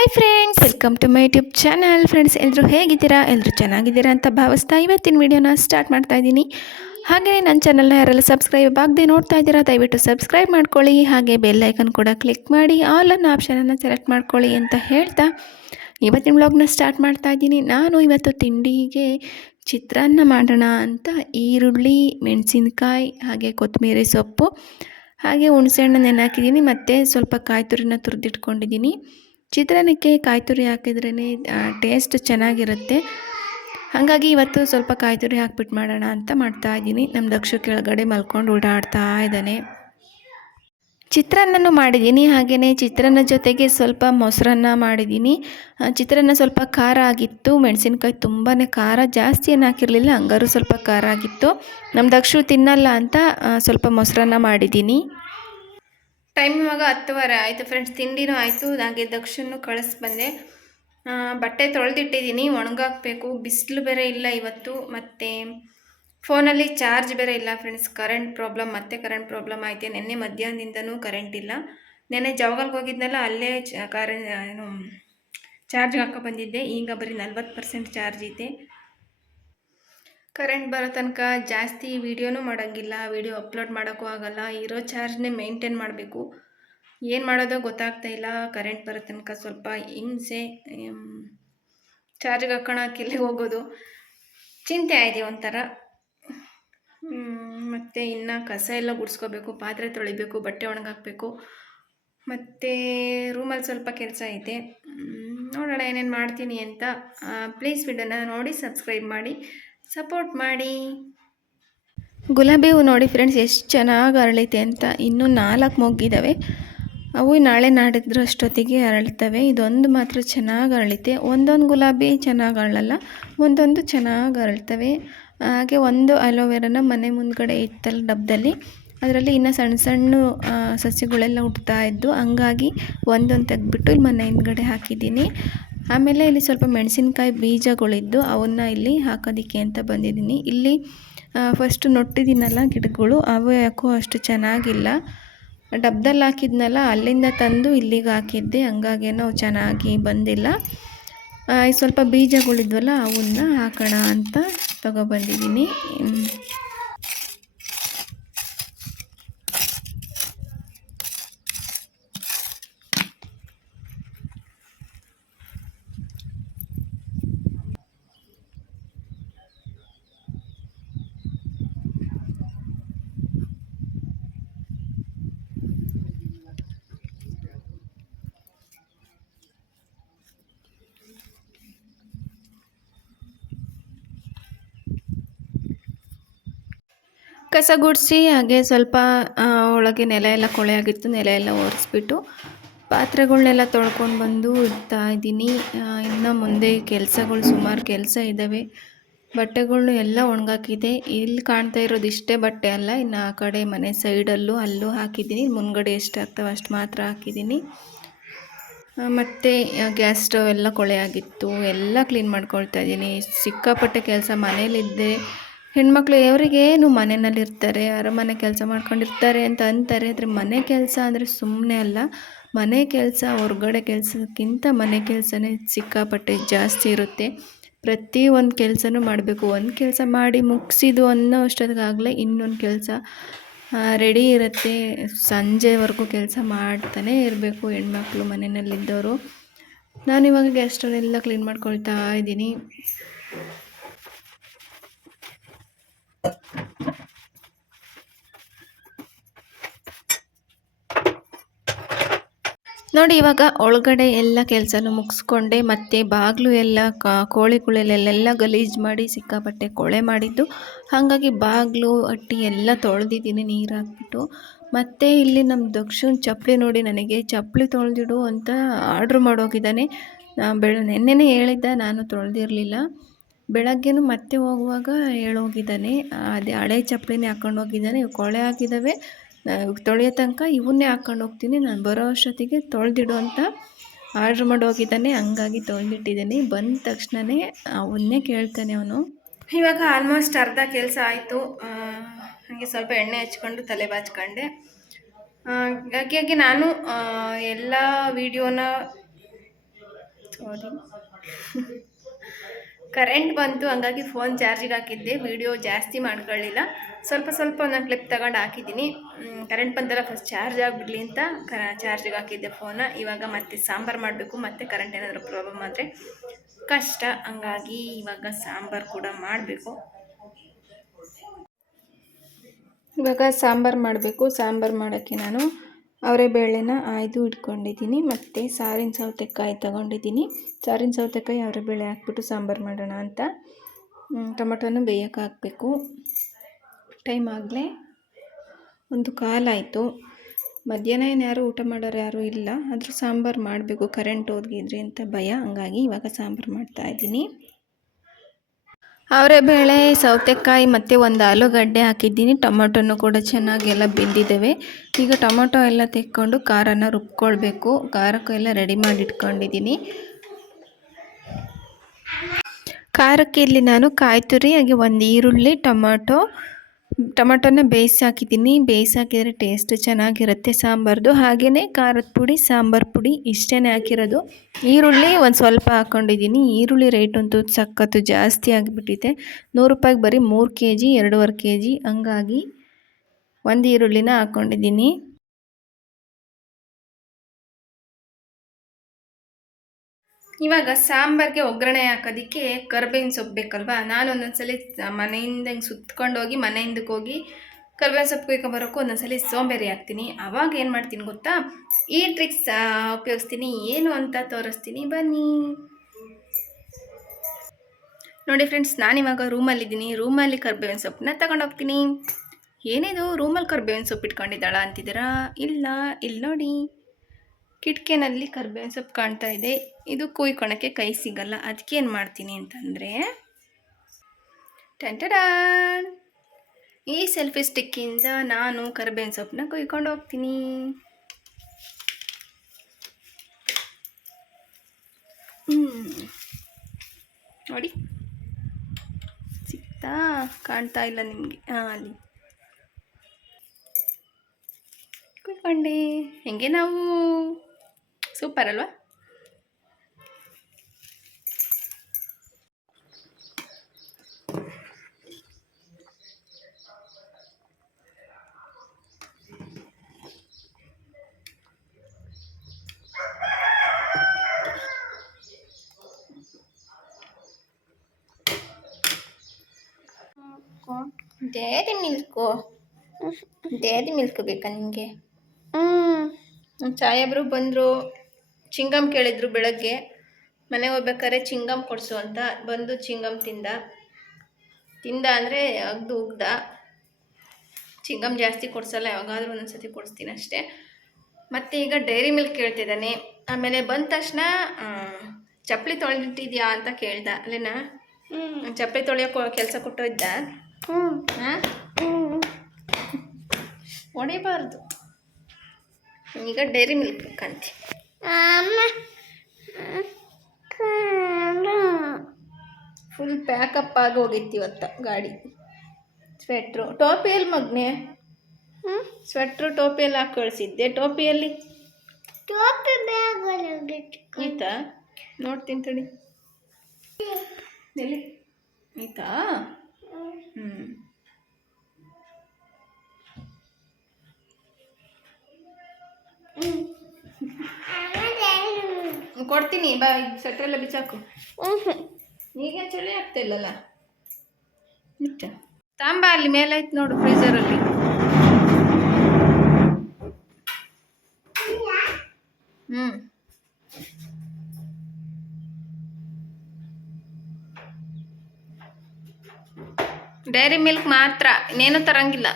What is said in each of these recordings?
Hi friends welcome to my YouTube channel friends ಎಲ್ಲರೂ ಹೇಗಿದ್ದೀರಾ? ಎಲ್ಲರೂ ಚೆನ್ನಾಗಿದ್ದೀರಾ ಅಂತ ಭಾವಿಸ್ತಾ ಇವತ್ತಿನ ವಿಡಿಯೋನ ಸ್ಟಾರ್ಟ್ ಮಾಡ್ತಾ ಇದ್ದೀನಿ. ಹಾಗೆಯೇ ನನ್ನ ಚಾನಲ್ನ ಯಾರೆಲ್ಲ ಸಬ್ಸ್ಕ್ರೈಬ್ ಆಗದೆ ನೋಡ್ತಾ ಇದ್ದೀರಾ, ದಯವಿಟ್ಟು ಸಬ್ಸ್ಕ್ರೈಬ್ ಮಾಡ್ಕೊಳ್ಳಿ. ಹಾಗೆ ಬೆಲ್ ಐಕನ್ ಕೂಡ ಕ್ಲಿಕ್ ಮಾಡಿ ಆಲ್ ಅನ್ನೋ ಆಪ್ಷನನ್ನು ಸೆಲೆಕ್ಟ್ ಮಾಡ್ಕೊಳ್ಳಿ ಅಂತ ಹೇಳ್ತಾ ಇವತ್ತಿನ ಬ್ಲಾಗ್ನ ಸ್ಟಾರ್ಟ್ ಮಾಡ್ತಾ ಇದ್ದೀನಿ. ನಾನು ಇವತ್ತು ತಿಂಡಿಗೆ ಚಿತ್ರಾನ್ನ ಮಾಡೋಣ ಅಂತ ಈರುಳ್ಳಿ, ಮೆಣಸಿನ್ಕಾಯಿ, ಹಾಗೆ ಕೊತ್ತಂಬರಿ ಸೊಪ್ಪು, ಹಾಗೆ ಹುಣಸೆಹಣ್ಣು ನೆನೆ ಹಾಕಿದ್ದೀನಿ. ಮತ್ತು ಸ್ವಲ್ಪ ಕಾಯಿ ತುರಿನ ತುರಿದಿಟ್ಕೊಂಡಿದ್ದೀನಿ. ಚಿತ್ರಾನ್ನಕ್ಕೆ ಕಾಯಿ ತುರಿ ಹಾಕಿದ್ರೇ ಟೇಸ್ಟ್ ಚೆನ್ನಾಗಿರುತ್ತೆ. ಹಾಗಾಗಿ ಇವತ್ತು ಸ್ವಲ್ಪ ಕಾಯಿ ತುರಿ ಹಾಕ್ಬಿಟ್ಟು ಮಾಡೋಣ ಅಂತ ಮಾಡ್ತಾ ಇದ್ದೀನಿ. ನಮ್ಮ ದಕ್ಷ ಕೆಳಗಡೆ ಮಲ್ಕೊಂಡು ಓಡಾಡ್ತಾ ಇದ್ದಾನೆ. ಚಿತ್ರಾನ್ನನೂ ಮಾಡಿದ್ದೀನಿ. ಹಾಗೆಯೇ ಚಿತ್ರಾನ್ನ ಜೊತೆಗೆ ಸ್ವಲ್ಪ ಮೊಸರನ್ನ ಮಾಡಿದ್ದೀನಿ. ಚಿತ್ರಾನ್ನ ಸ್ವಲ್ಪ ಖಾರ ಆಗಿತ್ತು. ಮೆಣಸಿನ್ಕಾಯಿ ತುಂಬಾ ಖಾರ. ಜಾಸ್ತಿ ಏನು ಹಾಕಿರಲಿಲ್ಲ. ಹಂಗಾರು ಸ್ವಲ್ಪ ಖಾರ ಆಗಿತ್ತು. ನಮ್ಮ ದಕ್ಷರು ತಿನ್ನಲ್ಲ ಅಂತ ಸ್ವಲ್ಪ ಮೊಸರನ್ನ ಮಾಡಿದ್ದೀನಿ. ಟೈಮ್ ಇವಾಗ ಹತ್ತುವರೆ ಆಯಿತು ಫ್ರೆಂಡ್ಸ್ ತಿಂಡಿನೂ ಆಯಿತು, ಹಾಗೆ ದಕ್ಷಿಣ ಕಳಿಸ್ ಬಂದೆ. ಬಟ್ಟೆ ತೊಳೆದಿಟ್ಟಿದ್ದೀನಿ, ಒಣಗಾಕಬೇಕು, ಬಿಸಿಲು ಬೇರೆ ಇಲ್ಲ ಇವತ್ತು, ಮತ್ತು ಫೋನಲ್ಲಿ ಚಾರ್ಜ್ ಬೇರೆ ಇಲ್ಲ ಫ್ರೆಂಡ್ಸ್ ಕರೆಂಟ್ ಪ್ರಾಬ್ಲಮ್ ಮತ್ತೆ ಕರೆಂಟ್ ಪ್ರಾಬ್ಲಮ್ ಆಯಿತು. ನಿನ್ನೆ ಮಧ್ಯಾಹ್ನದಿಂದನೂ ಕರೆಂಟ್ ಇಲ್ಲ. ನೆನ್ನೆ ಜವಾಗಲ್ಗೆ ಹೋಗಿದ್ನಲ್ಲ, ಅಲ್ಲೇ ಚ ಕರೆ ಏನು ಚಾರ್ಜ್ಗೆ ಹಾಕೋ ಬಂದಿದ್ದೆ. ಈಗ ಬರೀ ನಲ್ವತ್ತು ಪರ್ಸೆಂಟ್ ಚಾರ್ಜ್ ಐತೆ. ಕರೆಂಟ್ ಬರೋ ತನಕ ಜಾಸ್ತಿ ವೀಡಿಯೋನೂ ಮಾಡೋಂಗಿಲ್ಲ, ವೀಡಿಯೋ ಅಪ್ಲೋಡ್ ಮಾಡೋಕ್ಕೂ ಆಗಲ್ಲ, ಇರೋ ಚಾರ್ಜ್ನೇ ಮೇಂಟೈನ್ ಮಾಡಬೇಕು. ಏನು ಮಾಡೋದೋ ಗೊತ್ತಾಗ್ತಾ ಇಲ್ಲ, ಕರೆಂಟ್ ಬರೋ ತನಕ ಸ್ವಲ್ಪ ಹಿಂಸೆ ಚಾರ್ಜ್ಗೆ ಹಾಕೋಣಕ್ಕೆ ಎಲ್ಲಿ ಹೋಗೋದು. ಚಿಂತೆ ಆಯಿದೆ ಒಂಥರ. ಮತ್ತು ಇನ್ನು ಕಸ ಎಲ್ಲ ಗುಡಿಸ್ಕೋಬೇಕು, ಪಾತ್ರೆ ತೊಳಿಬೇಕು, ಬಟ್ಟೆ ಒಣಗಾಕಬೇಕು. ಮತ್ತು ರೂಮಲ್ಲಿ ಸ್ವಲ್ಪ ಕೆಲಸ ಐತೆ ನೋಡೋಣ ಏನೇನು ಮಾಡ್ತೀನಿ ಅಂತ. ಪ್ಲೀಸ್ ವಿಡಿಯೋನ ನೋಡಿ ಸಬ್ಸ್ಕ್ರೈಬ್ ಮಾಡಿ. ಸಪೋರ್ಟ್ ಮಾಡಿ. ಗುಲಾಬಿ ಹೂವು ನೋಡಿ ಫ್ರೆಂಡ್ಸ್ ಎಷ್ಟು ಚೆನ್ನಾಗಿ ಅರಳೈತೆ ಅಂತ. ಇನ್ನೂ ನಾಲ್ಕು ಮೊಗ್ಗಿದ್ದಾವೆ ಅವು ನಾಳೆ ನಾಡಿದ್ರು ಅಷ್ಟೊತ್ತಿಗೆ ಅರಳ್ತವೆ. ಇದೊಂದು ಮಾತ್ರ ಚೆನ್ನಾಗಿ ಅರಳಿತೆ. ಒಂದೊಂದು ಗುಲಾಬಿ ಚೆನ್ನಾಗಿ ಅರಳಲ್ಲ. ಒಂದೊಂದು ಚೆನ್ನಾಗಿ ಅರಳ್ತವೆ. ಹಾಗೆ ಒಂದು ಅಲೋವೆರಾನ ಮನೆ ಮುಂದ್ಗಡೆ ಇತ್ತಲ್ಲ ಡಬ್ಬದಲ್ಲಿ ಅದರಲ್ಲಿ ಇನ್ನು ಸಣ್ಣ ಸಣ್ಣ ಸಸ್ಯಗಳೆಲ್ಲ ಹುಟ್ತಾ ಇದ್ದು ಹಂಗಾಗಿ ಒಂದೊಂದು ತೆಗೆದ್ಬಿಟ್ಟು ಮನೆ ಹಿಂದ್ಗಡೆ ಹಾಕಿದ್ದೀನಿ. ಆಮೇಲೆ ಇಲ್ಲಿ ಸ್ವಲ್ಪ ಮೆಣಸಿನ್ಕಾಯಿ ಬೀಜಗಳಿದ್ದು ಅವನ್ನ ಇಲ್ಲಿ ಹಾಕೋದಿಕ್ಕೆ ಅಂತ ಬಂದಿದ್ದೀನಿ. ಇಲ್ಲಿ ಫಸ್ಟ್ ನೊಟ್ಟಿದ್ದೀನಲ್ಲ ಗಿಡಗಳು, ಅವು ಯಾಕೋ ಅಷ್ಟು ಚೆನ್ನಾಗಿಲ್ಲ. ಡಬ್ದಲ್ಲಿ ಹಾಕಿದ್ನಲ್ಲ, ಅಲ್ಲಿಂದ ತಂದು ಇಲ್ಲಿಗೆ ಹಾಕಿದ್ದೆ ಹಂಗಾಗೇನೋ ಚೆನ್ನಾಗಿ ಬಂದಿಲ್ಲ. ಸ್ವಲ್ಪ ಬೀಜಗಳಿದ್ವಲ್ಲ, ಅವನ್ನ ಹಾಕೋಣ ಅಂತ ತಗೊಬಂದಿದ್ದೀನಿ ಕಸ ಗುಡಿಸಿ ಹಾಗೆ ಸ್ವಲ್ಪ ಒಳಗೆ ನೆಲ ಎಲ್ಲ ಕೊಳೆ ಆಗಿತ್ತು, ನೆಲ ಎಲ್ಲ ಒರೆಸ್ಬಿಟ್ಟು ಪಾತ್ರೆಗಳನ್ನೆಲ್ಲ ತೊಳ್ಕೊಂಡು ಬಂದು ಇಡ್ತಾ ಇದ್ದೀನಿ. ಇನ್ನು ಮುಂದೆ ಕೆಲಸಗಳು ಸುಮಾರು ಕೆಲಸ ಇದ್ದಾವೆ. ಬಟ್ಟೆಗಳ್ನು ಎಲ್ಲ ಒಣಗಾಕಿದೆ. ಇಲ್ಲಿ ಕಾಣ್ತಾ ಇರೋದು ಇಷ್ಟೇ ಬಟ್ಟೆ ಅಲ್ಲ, ಇನ್ನು ಆ ಕಡೆ ಮನೆ ಸೈಡಲ್ಲೂ ಅಲ್ಲೂ ಹಾಕಿದ್ದೀನಿ. ಮುಂದ್ಗಡೆ ಎಷ್ಟು ಆಗ್ತವೆ ಅಷ್ಟು ಮಾತ್ರ ಹಾಕಿದ್ದೀನಿ. ಮತ್ತು ಗ್ಯಾಸ್ ಸ್ಟವ್ ಎಲ್ಲ ಕೊಳೆ ಆಗಿತ್ತು. ಎಲ್ಲ ಕ್ಲೀನ್ ಮಾಡ್ಕೊಳ್ತಾ ಇದ್ದೀನಿ. ಸಿಕ್ಕಾಪಟ್ಟೆ ಕೆಲಸ ಮನೇಲಿದ್ದೆ. ಹೆಣ್ಮಕ್ಳು ಅವರಿಗೇನು ಮನೆಯಲ್ಲಿರ್ತಾರೆ, ಅರಮನೆ ಕೆಲಸ ಮಾಡ್ಕೊಂಡಿರ್ತಾರೆ ಅಂತ ಅಂತಾರೆ, ಆದರೆ ಮನೆ ಕೆಲಸ ಅಂದರೆ ಸುಮ್ಮನೆ ಅಲ್ಲ. ಮನೆ ಕೆಲಸ ಹೊರ್ಗಡೆ ಕೆಲಸಕ್ಕಿಂತ ಮನೆ ಕೆಲಸನೇ ಸಿಕ್ಕಾಪಟ್ಟೆ ಜಾಸ್ತಿ ಇರುತ್ತೆ. ಪ್ರತಿ ಒಂದು ಕೆಲಸನೂ ಮಾಡಬೇಕು. ಒಂದು ಕೆಲಸ ಮಾಡಿ ಮುಗಿಸಿದು ಅನ್ನೋ ಅಷ್ಟೊತ್ತಿಗಾಗಲೇ ಇನ್ನೊಂದು ಕೆಲಸ ರೆಡಿ ಇರುತ್ತೆ. ಸಂಜೆವರೆಗೂ ಕೆಲಸ ಮಾಡ್ತಾನೇ ಇರಬೇಕು ಹೆಣ್ಮಕ್ಳು ಮನೆಯಲ್ಲಿದ್ದವರು. ನಾನಿವಾಗ ಗ್ಯಾಸ್ ಸ್ಟವ್ ಕ್ಲೀನ್ ಮಾಡ್ಕೊಳ್ತಾ ಇದ್ದೀನಿ. ನೋಡಿ, ಇವಾಗ ಒಳಗಡೆ ಎಲ್ಲ ಕೆಲಸನೂ ಮುಗಿಸ್ಕೊಂಡೆ, ಮತ್ತು ಬಾಗಿಲು ಎಲ್ಲ ಕೋಳಿಗಳಲ್ಲೆಲ್ಲ ಗಲೀಜು ಮಾಡಿ ಸಿಕ್ಕಾಪಟ್ಟೆ ಕೊಳೆ ಮಾಡಿದ್ದು. ಹಾಗಾಗಿ ಬಾಗಿಲು, ಅಟ್ಟಿ ಎಲ್ಲ ತೊಳೆದಿದ್ದೀನಿ ನೀರು ಹಾಕ್ಬಿಟ್ಟು ಮತ್ತು ಇಲ್ಲಿ ನಮ್ಮ ದಕ್ಷಿಣ ಚಪ್ಪಲಿ ನೋಡಿ, ನನಗೆ ಚಪ್ಪಲಿ ತೊಳೆದಿಡು ಅಂತ ಆರ್ಡ್ರ್ ಮಾಡೋಗಿದ್ದಾನೆ. ಬೆಳ, ನೆನ್ನೆನೇ ಹೇಳಿದ್ದ, ನಾನು ತೊಳೆದಿರಲಿಲ್ಲ. ಬೆಳಗ್ಗೆನೂ ಮತ್ತೆ ಹೋಗುವಾಗ ಹೇಳೋಗಿದ್ದಾನೆ. ಅದೇ ಹಳೆ ಚಪ್ಪಲಿನೇ ಹಾಕ್ಕೊಂಡು ಹೋಗಿದ್ದಾನೆ ಕೊಳೆ ಆಗಿದ್ದಾವೆ. ತೊಳೆಯೋ ತನಕ ಇವನ್ನೇ ಹಾಕ್ಕೊಂಡು ಹೋಗ್ತೀನಿ. ನಾನು ಬರೋ ಅಷ್ಟೊತ್ತಿಗೆ ತೊಳೆದಿಡು ಅಂತ ಆರ್ಡ್ರ್ ಮಾಡೋಗಿದ್ದಾನೆ ಹಂಗಾಗಿ ತೊಳೆದಿಟ್ಟಿದ್ದೀನಿ. ಬಂದ ತಕ್ಷಣವೇ ಅವನ್ನೇ ಕೇಳ್ತಾನೆ ಅವನು. ಇವಾಗ ಆಲ್ಮೋಸ್ಟ್ ಅರ್ಧ ಕೆಲಸ ಆಯಿತು. ಹಾಗೆ ಸ್ವಲ್ಪ ಎಣ್ಣೆ ಹಚ್ಕೊಂಡು ತಲೆ ಬಾಚ್ಕೊಂಡೆ. ಹಾಗಾಗಿ ನಾನು ಎಲ್ಲ ವೀಡಿಯೋನ ಸಾರಿ ಕರೆಂಟ್ ಬಂತು. ಹಂಗಾಗಿ ಫೋನ್ ಚಾರ್ಜಿಗೆ ಹಾಕಿದ್ದೆ. ವಿಡಿಯೋ ಜಾಸ್ತಿ ಮಾಡ್ಕೊಳ್ಳಿಲ್ಲ. ಸ್ವಲ್ಪ ಸ್ವಲ್ಪ ನಾನು ಕ್ಲಿಪ್ ತಗೊಂಡು ಹಾಕಿದ್ದೀನಿ. ಕರೆಂಟ್ ಬಂದಲ್ಲ ಫಸ್ಟ್ ಚಾರ್ಜ್ ಆಗಿಬಿಡ್ಲಿ ಅಂತ ಕ ಚಾರ್ಜಿಗೆ ಹಾಕಿದ್ದೆ ಫೋನ ಇವಾಗ ಮತ್ತೆ ಸಾಂಬಾರು ಮಾಡಬೇಕು ಮತ್ತೆ ಕರೆಂಟ್ ಏನಾದರೂ ಪ್ರಾಬ್ಲಮ್ ಆದರೆ ಕಷ್ಟ. ಹಂಗಾಗಿ ಇವಾಗ ಸಾಂಬಾರು ಕೂಡ ಮಾಡಬೇಕು. ಇವಾಗ ಸಾಂಬಾರು ಮಾಡಬೇಕು. ಸಾಂಬಾರು ಮಾಡೋಕ್ಕೆ ನಾನು ಅವರೇ ಬೇಳೆನ ಆಯ್ದು ಇಟ್ಕೊಂಡಿದ್ದೀನಿ. ಮತ್ತು ಸಾರಿನ ಸೌತೆಕಾಯಿ ತಗೊಂಡಿದ್ದೀನಿ. ಸಾರಿನ ಸೌತೆಕಾಯಿ ಅವರೇ ಬೇಳೆ ಹಾಕ್ಬಿಟ್ಟು ಸಾಂಬಾರು ಮಾಡೋಣ ಅಂತ. ಹ್ಮ್, ಬೇಯೋಕ್ಕೆ ಹಾಕಬೇಕು. ಟೈಮ್ ಆಗಲೇ ಒಂದು ಕಾಲಾಯಿತು ಮಧ್ಯಾಹ್ನ ಏನು ಯಾರು ಊಟ ಮಾಡೋರು ಯಾರೂ ಇಲ್ಲ. ಆದರೂ ಸಾಂಬಾರು ಮಾಡಬೇಕು. ಕರೆಂಟ್ ಹೋಗಿದ್ರಿ ಅಂತ ಭಯ. ಹಂಗಾಗಿ ಇವಾಗ ಸಾಂಬಾರು ಮಾಡ್ತಾ ಇದ್ದೀನಿ. ಅವರೆಬೇಳೆ ಸೌತೆಕಾಯಿ ಮತ್ತು ಒಂದು ಆಲೂಗಡ್ಡೆ ಹಾಕಿದ್ದೀನಿ. ಟೊಮೊಟೊನು ಕೂಡ ಚೆನ್ನಾಗೆಲ್ಲ ಬೆಂದಿದ್ದಾವೆ. ಈಗ ಟೊಮೊಟೊ ಎಲ್ಲ ತೆಕ್ಕೊಂಡು ಖಾರನ ರುಬ್ಕೊಳ್ಬೇಕು. ಖಾರಕ್ಕೂ ಎಲ್ಲ ರೆಡಿ ಮಾಡಿ ಇಟ್ಕೊಂಡಿದ್ದೀನಿ. ಖಾರಕ್ಕೆ ಇಲ್ಲಿ ನಾನು ಕಾಯಿ ತುರಿ ಹಾಗೆ ಒಂದು ಈರುಳ್ಳಿ, ಟೊಮೊಟೊ ಟೊಮೊಟೊನ ಬೇಯಿಸಿ ಹಾಕಿದ್ದೀನಿ. ಬೇಯಿಸಿ ಹಾಕಿದರೆ ಟೇಸ್ಟ್ ಚೆನ್ನಾಗಿರುತ್ತೆ ಸಾಂಬಾರ್ದು. ಹಾಗೆಯೇ ಖಾರದ ಪುಡಿ, ಸಾಂಬಾರು ಪುಡಿ ಇಷ್ಟೇ ಹಾಕಿರೋದು. ಈರುಳ್ಳಿ ಒಂದು ಸ್ವಲ್ಪ ಹಾಕ್ಕೊಂಡಿದ್ದೀನಿ ಈರುಳ್ಳಿ ರೇಟ್ ಅಂತೂ ಸಖತ್ತು ಜಾಸ್ತಿ ಆಗಿಬಿಟ್ಟಿದೆ. ನೂರು ರೂಪಾಯಿಗೆ ಬರೀ ಮೂರು ಕೆ ಜಿ ಎರಡೂವರೆ ಕೆ ಜಿ ಹಂಗಾಗಿ ಒಂದು ಈರುಳ್ಳಿನ ಹಾಕ್ಕೊಂಡಿದ್ದೀನಿ ಇವಾಗ ಸಾಂಬಾರಿಗೆ ಒಗ್ಗರಣೆ ಹಾಕೋದಕ್ಕೆ ಕರ್ಬೇವಿನ ಸೊಪ್ಪು ಬೇಕಲ್ವಾ? ನಾನು ಒಂದೊಂದ್ಸಲಿ ಮನೆಯಿಂದ ಹಿಂಗೆ ಸುತ್ಕೊಂಡೋಗಿ ಮನೆಯಿಂದಕ್ಕೆ ಹೋಗಿ ಕರ್ಬೇವಿನ ಸೊಪ್ಪು ಕುಯ್ಕೊಂಬರೋಕ್ಕೂ ಒಂದೊಂದ್ಸಲಿ ಸೋಂಬೇರಿ ಹಾಕ್ತೀನಿ. ಅವಾಗ ಏನು ಮಾಡ್ತೀನಿ ಗೊತ್ತಾ? ಈ ಟ್ರಿಕ್ಸ್ ಉಪಯೋಗಿಸ್ತೀನಿ. ಏನು ಅಂತ ತೋರಿಸ್ತೀನಿ. ಬನ್ನಿ. ನೋಡಿ ಫ್ರೆಂಡ್ಸ್ ನಾನಿವಾಗ ರೂಮಲ್ಲಿದ್ದೀನಿ ರೂಮಲ್ಲಿ ಕರ್ಬೇವಿನ ಸೊಪ್ಪನ್ನ ತಗೊಂಡೋಗ್ತೀನಿ. ಏನಿದು? ರೂಮಲ್ಲಿ ಕರ್ಬೇವಿನ ಸೊಪ್ಪು ಇಟ್ಕೊಂಡಿದ್ದಾಳ ಅಂತಿದ್ದೀರಾ? ಇಲ್ಲ. ಇಲ್ಲಿ ನೋಡಿ ಕಿಟಕಿನಲ್ಲಿ ಕರ್ಬೇವಿನ ಸೊಪ್ಪು ಕಾಣ್ತಾ ಇದೆ. ಇದು ಕುಯ್ಕೊಳಕ್ಕೆ ಕೈ ಸಿಗಲ್ಲ. ಅದಕ್ಕೆ ಏನು ಮಾಡ್ತೀನಿ ಅಂತಂದರೆ ಟೆಂಟಡಾನ್ ಈ ಸೆಲ್ಫಿ ಸ್ಟಿಕ್ಕಿಂದ ನಾನು ಕರ್ಬೇವಿನ ಸೊಪ್ಪನ್ನ ಕುಯ್ಕೊಂಡು ಹೋಗ್ತೀನಿ. ನೋಡಿ. ಸಿಕ್ತಾ ಕಾಣ್ತಾ ಇಲ್ಲ ನಿಮಗೆ. ಹಾಂ ಅಲ್ಲಿ. ಕುಯ್ಕೊಂಡೆ. ಹೆಂಗೆ ನಾವು? ಸೂಪರ್ ಅಲ್ವಾ ಡೇರಿ ಮಿಲ್ಕು ಡೇರಿ ಮಿಲ್ಕ್ ಬೇಕಾ ನಿಮಗೆ ಸಾಹೇಬ್ರು ಬಂದರು. ಚಿಂಗಮ್ ಕೇಳಿದ್ರು ಬೆಳಗ್ಗೆ ಮನೆಗೆ ಹೋಗ್ಬೇಕಾದ್ರೆ ಚಿಂಗಮ್ ಕೊಡಿಸು ಅಂತ ಬಂದು ಚಿಂಗಮ್ ತಿಂದ. ತಿಂದ ಅಂದರೆ ಅಗ್ದು ಉಗ್ದ. ಚಿಂಗಮ್ ಜಾಸ್ತಿ ಕೊಡಿಸಲ್ಲ ಯಾವಾಗಾದರೂ ಒಂದೊಂದು ಸತಿ ಕೊಡಿಸ್ತೀನಿ ಅಷ್ಟೇ. ಮತ್ತು ಈಗ ಡೈರಿ ಮಿಲ್ಕ್ ಕೇಳ್ತಿದ್ದಾನೆ. ಆಮೇಲೆ ಬಂದ ತಕ್ಷಣ ಚಪ್ಪಲಿ ತೊಳೆದಿಟ್ಟಿದ್ಯಾ ಅಂತ ಕೇಳ್ದ. ಅಲ್ಲೇನಾ? ಚಪ್ಪಲಿ ತೊಳೆಯೋ ಕೆಲಸ ಕೊಟ್ಟೋಯ್ದ ಹಾಂ? ಹೊಡಿಬಾರ್ದು. ಈಗ ಡೈರಿ ಮಿಲ್ಕ್ ಬೇಕಂತೆ ಪ್ಯಾಕಪ್ ಆಗಿ ಹೋಗಿತ್ತು ಇವತ್ತು ಗಾಡಿ. ಸ್ವೆಟ್ರು ಟೋಪಿಯಲ್ಲಿ ಮಗ್ನೆ? ಸ್ವೆಟ್ರು ಟೋಪಿಯಲ್ಲಿ ಹಾಕಿ ಕಳಿಸಿದ್ದೆ? ಟೋಪಿಯಲ್ಲಿ ಆಯ್ತಾ? ನೋಡ್ತೀನಿ ತಡಿ. ಎಲ್ಲಿ? ಆಯ್ತಾ? ಹ್ಞೂ ಕೊಡ್ತೀನಿ ಬಾ ಸ್ವೆಟ್ರೆಲ್ಲ ಬಿಚ್ಚಾಕು ಈಗ ಚಳಿ ಆಗ್ತಾ ಇಲ್ಲಲ್ಲ ಬಿಚ್ಚ ತಾಂಬ ಅಲ್ಲಿ ಮೇಲೆ ಐತೆ ನೋಡು ಫ್ರೀಜರಲ್ಲಿ ಹ್ಞೂ ಡೈರಿ ಮಿಲ್ಕ್ ಮಾತ್ರ, ಇನ್ನೇನು ತರಂಗಿಲ್ಲ.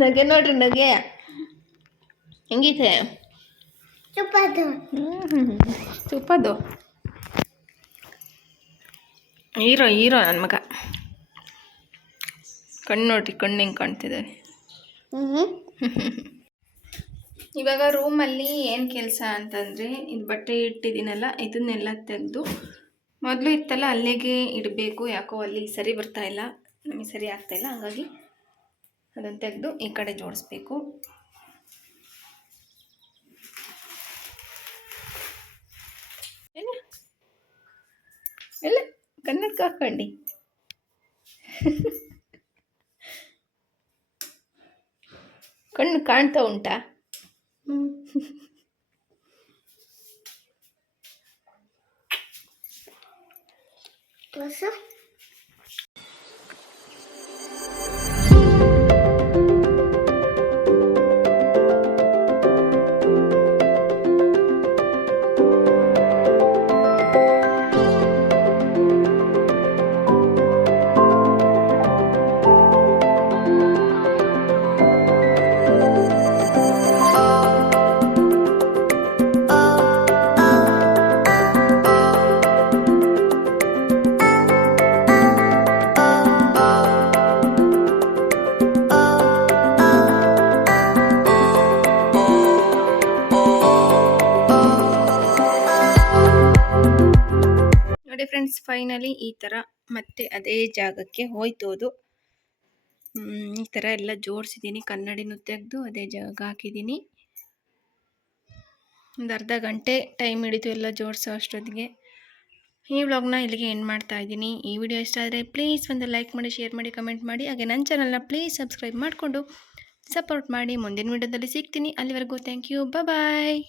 ನಗೆ ನೋಡ್ರಿ ನಗೆ. ಹೆಂಗಿದೆ ತುಪ್ಪದು ಹೀರೋ ಹೀರೋ ನನ್ನ ಮಗ. ಕಣ್ಣು ನೋಡ್ರಿ ಕಣ್ಣು ಹೆಂಗೆ ಕಾಣ್ತಿದ್ದಾರೆ ಇವಾಗ ರೂಮಲ್ಲಿ ಏನು ಕೆಲಸ ಅಂತಂದರೆ ಇದು ಬಟ್ಟೆ ಇಟ್ಟಿದ್ದೀನಲ್ಲ ಇದನ್ನೆಲ್ಲ ತೆಗೆದು ಮೊದಲು ಇತ್ತಲ್ಲ ಅಲ್ಲಿಗೆ ಇಡಬೇಕು ಯಾಕೋ ಅಲ್ಲಿ ಸರಿ ಬರ್ತಾ ಇಲ್ಲ ನಮಗೆ ಸರಿ ಆಗ್ತಾಯಿಲ್ಲ ಇಲ್ಲ ಹಾಗಾಗಿ ಅದನ್ನು ತೆಗೆದು ಈ ಕಡೆ ಜೋಡಿಸ್ಬೇಕು ಎಲ್ಲ ಎಲ್ಲ ಕನ್ನಡಕ ಹಾಕೊಂಡಿ ಕಣ್ಣು ಕಾಣ್ತಾ ಉಂಟಾ ನೋಡಿ ಫೈನಲಿ ಈ ಥರ ಮತ್ತೆ ಅದೇ ಜಾಗಕ್ಕೆ ಹೋಯ್ತು ಅದು ಈ ಥರ ಎಲ್ಲ ಜೋಡಿಸಿದ್ದೀನಿ ಕನ್ನಡಿನೂ ತೆಗೆದು ಅದೇ ಜಾಗ ಹಾಕಿದ್ದೀನಿ ಒಂದು ಅರ್ಧ ಗಂಟೆ ಟೈಮ್ ಹಿಡಿತು ಎಲ್ಲ ಜೋಡಿಸೋ ಅಷ್ಟೊತ್ತಿಗೆ. ಈ ವ್ಲಾಗ್ನ ಇಲ್ಲಿಗೆ ಎಂಡ್ ಮಾಡ್ತಾ ಇದ್ದೀನಿ. ಈ ವಿಡಿಯೋ ಇಷ್ಟ ಆದರೆ ಪ್ಲೀಸ್ ಒಂದು ಲೈಕ್ ಮಾಡಿ ಶೇರ್ ಮಾಡಿ ಕಮೆಂಟ್ ಮಾಡಿ. ಹಾಗೆ ನನ್ನ ಚಾನಲ್ನ ಪ್ಲೀಸ್ ಸಬ್ಸ್ಕ್ರೈಬ್ ಮಾಡಿಕೊಂಡು ಸಪೋರ್ಟ್ ಮಾಡಿ. ಮುಂದಿನ ವಿಡಿಯೋದಲ್ಲಿ ಸಿಗ್ತೀನಿ. ಅಲ್ಲಿವರೆಗೂ ಥ್ಯಾಂಕ್ ಯು ಬಾಯ್